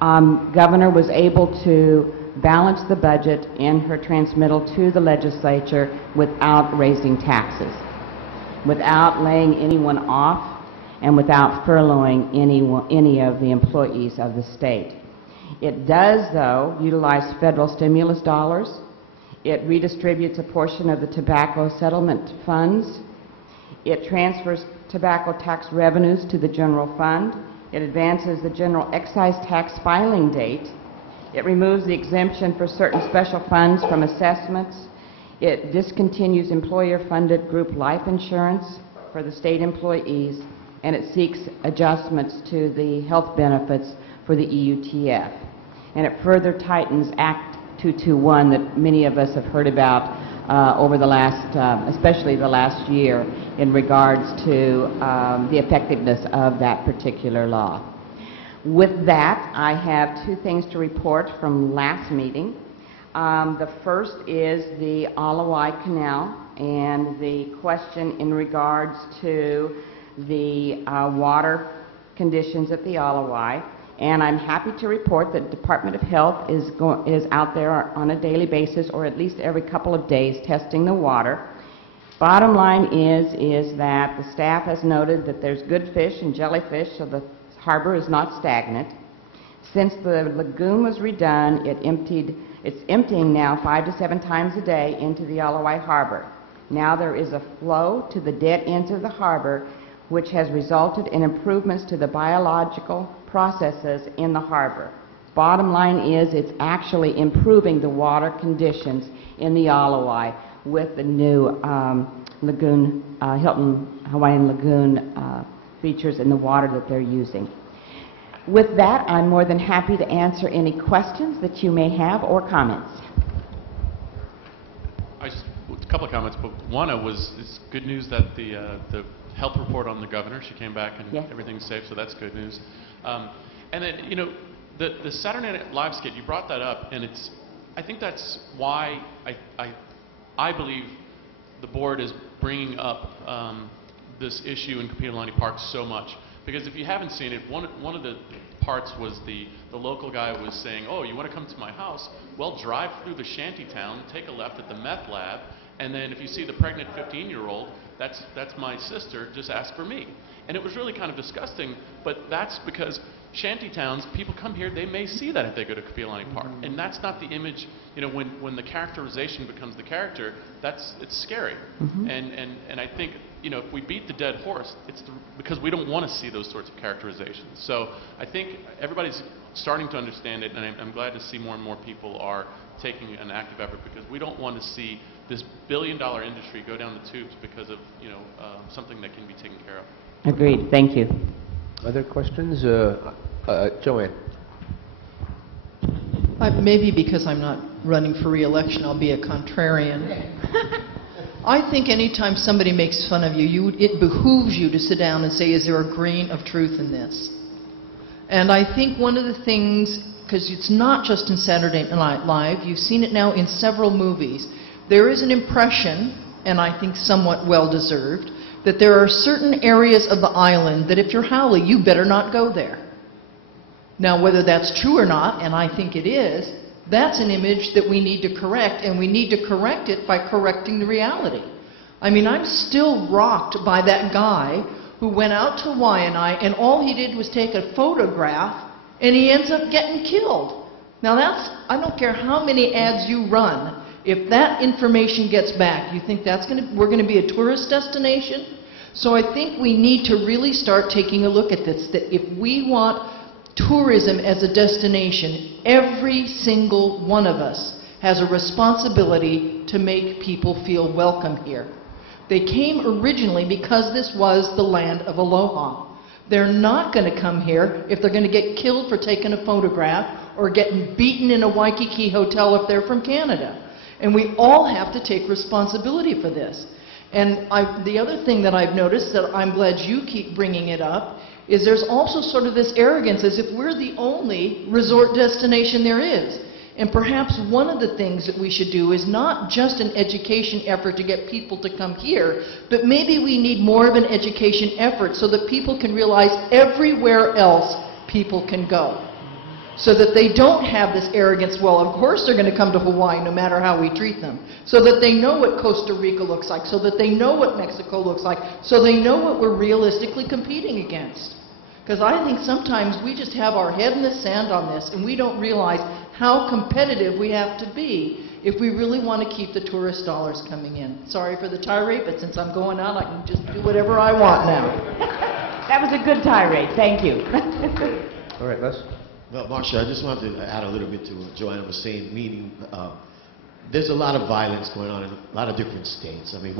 Governor was able to balance the budget in her transmittal to the legislature without raising taxes, without laying anyone off, and without furloughing any of the employees of the state. It does, though, utilize federal stimulus dollars. It redistributes a portion of the tobacco settlement funds. It transfers tobacco tax revenues to the general fund. It advances the general excise tax filing date. It removes the exemption for certain special funds from assessments. It discontinues employer-funded group life insurance for the state employees, and it seeks adjustments to the health benefits for the EUTF. And it further tightens Act 221 that many of us have heard about over the last, especially the last year, in regards to the effectiveness of that particular law. With that, I have two things to report from last meeting. The first is the Alawai Canal and the question in regards to the water conditions at the Alawai. And I'm happy to report that the Department of Health is out there on a daily basis, or at least every couple of days, testing the water. Bottom line is that the staff has noted that there's good fish and jellyfish, so the harbor is not stagnant. Since the lagoon was redone, it's emptying now 5 to 7 times a day into the Alawai Harbor. Now there is a flow to the dead ends of the harbor, which has resulted in improvements to the biological processes in the harbor. Bottom line is it's actually improving the water conditions in the Alawai with the new lagoon, Hilton Hawaiian Lagoon features in the water that they're using. With that, I'm more than happy to answer any questions that you may have or comments. A couple of comments, but one it's good news that the health report on the governor, she came back and yes, everything's safe, so that's good news. And then, you know, the Saturday Night Live skit, you brought that up, and I think that's why I believe the board is bringing up this issue in Kapilani Park so much. Because if you haven't seen it, one of the parts was the local guy was saying, oh, you want to come to my house? Well, drive through the shanty town, take a left at the meth lab, and then if you see the pregnant 15-year-old, that's my sister, just ask for me. And it was really kind of disgusting, but that's because shanty towns, people come here, they may see that if they go to Kapilani Park. And that's not the image, you know, when the characterization becomes the character, it's scary. And I think, you know, if we beat the dead horse, it's because we don't want to see those sorts of characterizations. So I think everybody's starting to understand it, and I'm glad to see more and more people are taking an active effort, because we don't want to see this billion-dollar industry go down the tubes because of, you know, something that can be taken care of. Agreed. Thank you. Other questions? Joanne. Maybe because I'm not running for re-election, I'll be a contrarian. I think anytime somebody makes fun of you, it behooves you to sit down and say, is there a grain of truth in this? And I think one of the things, because it's not just in Saturday Night Live, you've seen it now in several movies, there is an impression, and I think somewhat well-deserved, that there are certain areas of the island that if you're Howley, you better not go there. Now, whether that's true or not, and I think it is, that's an image that we need to correct, and we need to correct it by correcting the reality. I mean, I'm still rocked by that guy who went out to Waianae, and all he did was take a photograph, and he ends up getting killed. Now I don't care how many ads you run, if that information gets back, you think we're going to be a tourist destination? So I think we need to really start taking a look at this, that if we want tourism as a destination, every single one of us has a responsibility to make people feel welcome here. They came originally because this was the land of aloha. They're not going to come here if they're going to get killed for taking a photograph or getting beaten in a Waikiki hotel if they're from Canada. And we all have to take responsibility for this. And the other thing that I've noticed, that I'm glad you keep bringing it up, is there's also sort of this arrogance as if we're the only resort destination there is. And perhaps one of the things that we should do is not just an education effort to get people to come here, but maybe we need more of an education effort so that people can realize everywhere else people can go. so that they don't have this arrogance, well, of course they're going to come to Hawaii no matter how we treat them, so that they know what Costa Rica looks like, so that they know what Mexico looks like, so they know what we're realistically competing against. Because I think sometimes we just have our head in the sand on this, and we don't realize how competitive we have to be if we really want to keep the tourist dollars coming in. Sorry for the tirade, but since I'm going out, I can just do whatever I want now. That was a good tirade. Thank you. All right, Les? Well, Marcia, I just wanted to add a little bit to what Joanna was saying, meaning there's a lot of violence going on in a lot of different states. I mean,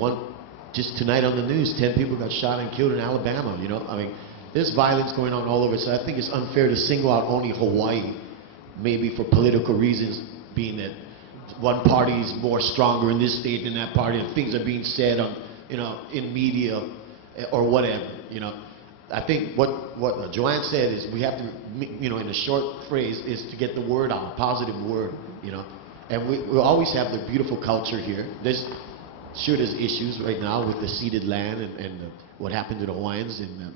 just tonight on the news, 10 people got shot and killed in Alabama, you know? I mean, there's violence going on all over, so I think it's unfair to single out only Hawaii, maybe for political reasons, being that one party is more stronger in this state than that party, and things are being said on, you know, in media or whatever, you know. I think what Joanne said is we have to, you know, in a short phrase, is to get the word out, a positive word, you know. And we always have the beautiful culture here. There's issues right now with the ceded land and what happened to the Hawaiians and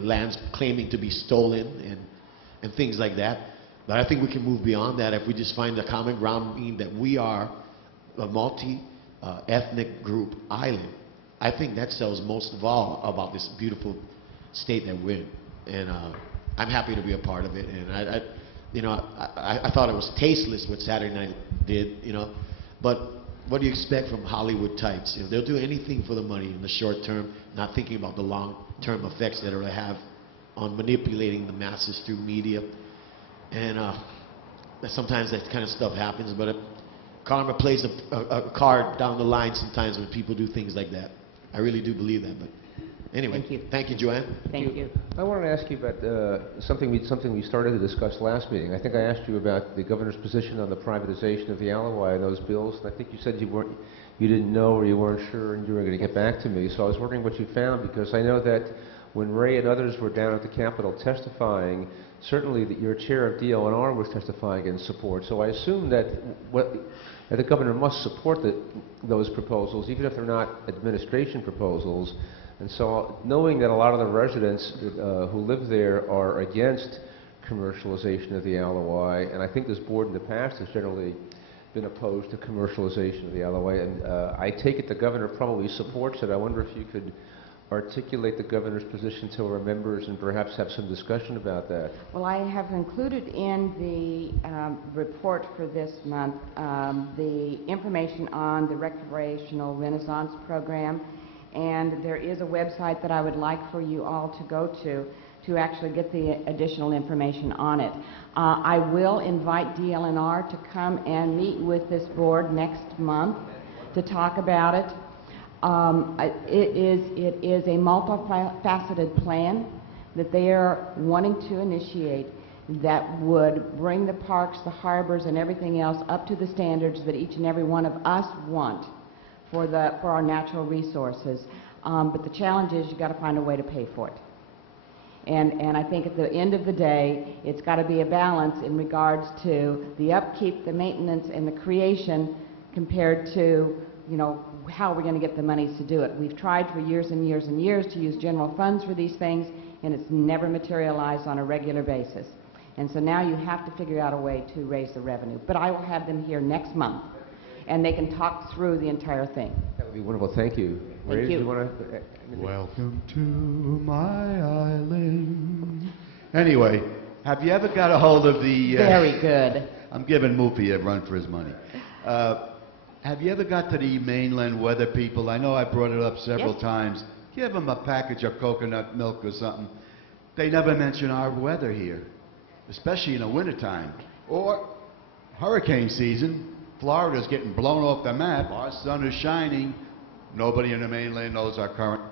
lands claiming to be stolen and things like that. But I think we can move beyond that if we just find the common ground, meaning that we are a multi-ethnic group island. I think that sells most of all about this beautiful state that we're in, and I'm happy to be a part of it. And I thought it was tasteless what Saturday night did, you know. But what do you expect from Hollywood types? You know, they'll do anything for the money in the short term, not thinking about the long-term effects that it'll have on manipulating the masses through media. And sometimes that kind of stuff happens, but karma plays a card down the line sometimes when people do things like that. I really do believe that, but anyway. Thank you. Thank you, Joanne. Thank you. I wanted to ask you about something we started to discuss last meeting. I think I asked you about the governor's position on the privatization of the Alawai and those bills, and I think you said you didn't know or you weren't sure and you were going to get back to me. So I was wondering what you found, because I know that when Ray and others were down at the Capitol testifying, certainly that your chair of DLNR was testifying in support. So I assume that that the governor must support those proposals, even if they're not administration proposals. And so knowing that a lot of the residents who live there are against commercialization of the Alawai, and I think this board in the past has generally been opposed to commercialization of the Alawai, and I take it the governor probably supports it. I wonder if you could articulate the governor's position to our members and perhaps have some discussion about that. Well, I have included in the report for this month the information on the Recreational Renaissance Program, and there is a website that I would like for you all to go to actually get the additional information on it. I will invite DLNR to come and meet with this board next month to talk about it. It is a multifaceted plan that they are wanting to initiate that would bring the parks, the harbors, and everything else up to the standards that each and every one of us want for our natural resources. But the challenge is you've got to find a way to pay for it. And I think at the end of the day, it's got to be a balance in regards to the upkeep, the maintenance, and the creation compared to, you know, how we're going to get the monies to do it. We've tried for years and years and years to use general funds for these things, and it's never materialized on a regular basis. And so now you have to figure out a way to raise the revenue. But I will have them here next month, and they can talk through the entire thing. That would be wonderful. Thank you. Thank Ray, you. Do you want to? Welcome to my island. Anyway, have you ever got a hold of the... Very good. I'm giving Moopy a run for his money. Have you ever got to the mainland weather people? I know I brought it up several times. Give them a package of coconut milk or something. They never mention our weather here, especially in the wintertime. Or hurricane season. Florida's getting blown off the map. Our sun is shining. Nobody in the mainland knows our current.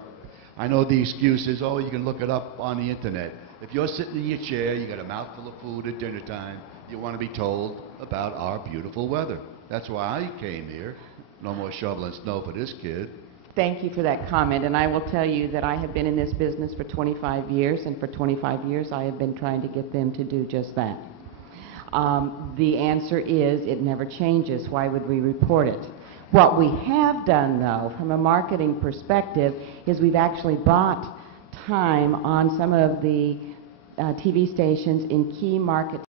I know the excuse is, oh, you can look it up on the internet. If you're sitting in your chair, you got a mouthful of food at dinner time, you want to be told about our beautiful weather. That's why I came here. No more shoveling snow for this kid. Thank you for that comment, and I will tell you that I have been in this business for 25 years, and for 25 years I have been trying to get them to do just that. The answer is it never changes. Why would we report it? What we have done, though, from a marketing perspective, is we've actually bought time on some of the TV stations in key market